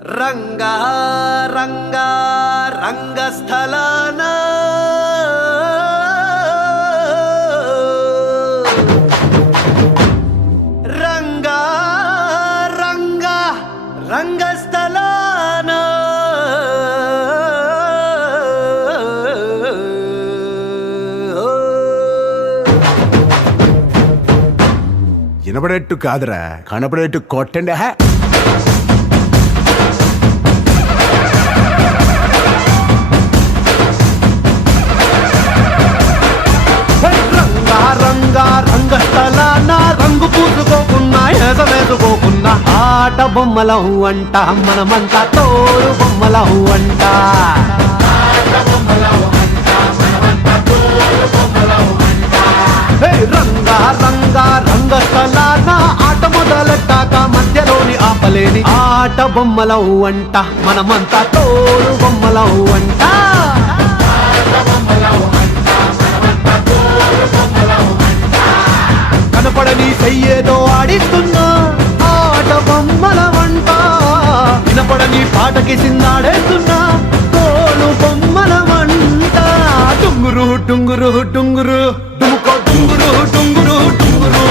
రంగా రంగా రంగస్థలాన రంగా రంగా రంగస్థలాన వినపడేట్టు కాదురా, కనపడేట్టు కొట్టండి. రంగా రంగా రంగస్థలాన రంగు పూసుకోకున్నా వేసుకోకున్నా ఆట బొమ్మలహు అంట, మనమంతా తోడు బొమ్మలహు అంట. రంగా రంగా రంగస్థలాన ఆట మొదలెట్టాక మధ్యలోని ఆపలేని ఆట బొమ్మలహు అంట, మనమంతా తోడు బొమ్మలహు అంట. కనపడని చెయ్యేదో ఆడిస్తున్నా ఆట బొమ్మల వంట, వినపడని పాటకి సిందాడేస్తున్నా తోలు బొమ్మల వంట. టుంగురు టుంగురు టుంగురు డుముకో టుంగురు టుంగురు టుంగురు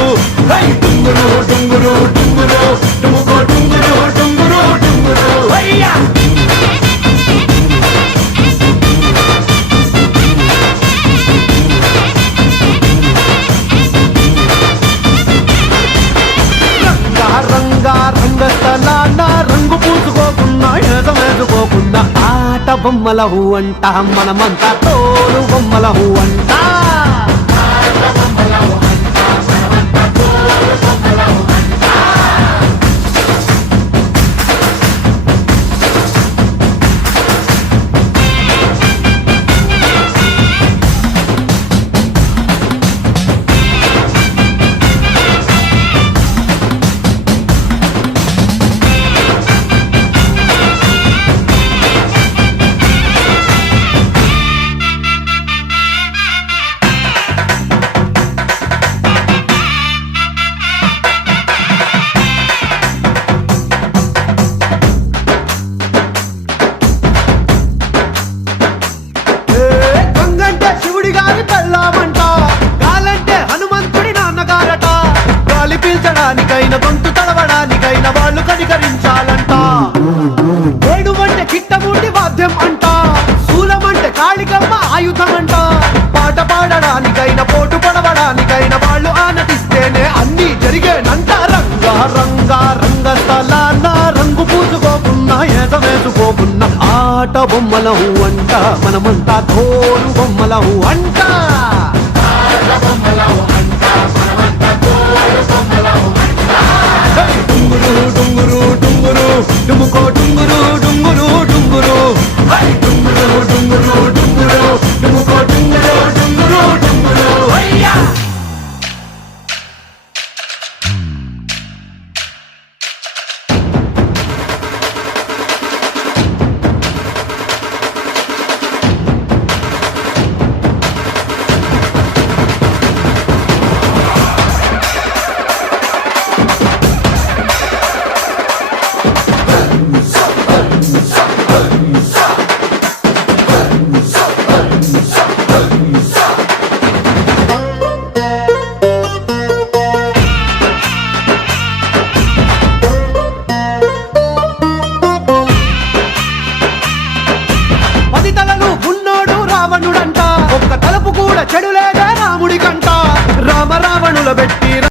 హై టుంగురు టుంగురు టుంగురు డుముకో టుంగురు టుంగురు టుంగురు హయ్యా. రంగా రంగస్థలాన రంగు పూసుకోకున్నా వేసుకోకున్నా ఆట బొమ్మలహు అంట, మనమంతా తోడు బొమ్మలహు అంట. శివుడి గారి పెళ్ళామంట, గాలంటే హనుమంతుడి నాన్నగారట. గాలి పీల్చడానికైనా గొంతు తడవడానికైనా వాళ్ళు కనికరించాలంట. ఏడువంటే కిట్టమూటి వాద్యం అంట, శూలమంటే కాళికమ్మ ఆయుధం అంట. పాట పాడడానికైనా పోటు పడవడానికైనా వాళ్ళు ఆనతిస్తేనే అన్నీ జరిగేనంట. రంగా రంగా రంగస్థలాన రంగు పూసుకోకున్నా వేసుకోకున్నా ఆట బొమ్మలహు అంట, మనమంతా తోలు బొమ్మలహు అంట. డుంగురు డుంగురు డుంగురు డుముకో డుంగురు డుంగురు డుంగురు హై డుంగురు డుంగురు డుంగురు డుముకో డుంగురు డుంగురు డుంగురు హయ్యా. పది తలలు ఉన్నోడు రావణుడంట, ఒక్క తలుపు కూడా చెడులేదే రాముడి కంట. రామ రావణుల బెట్ట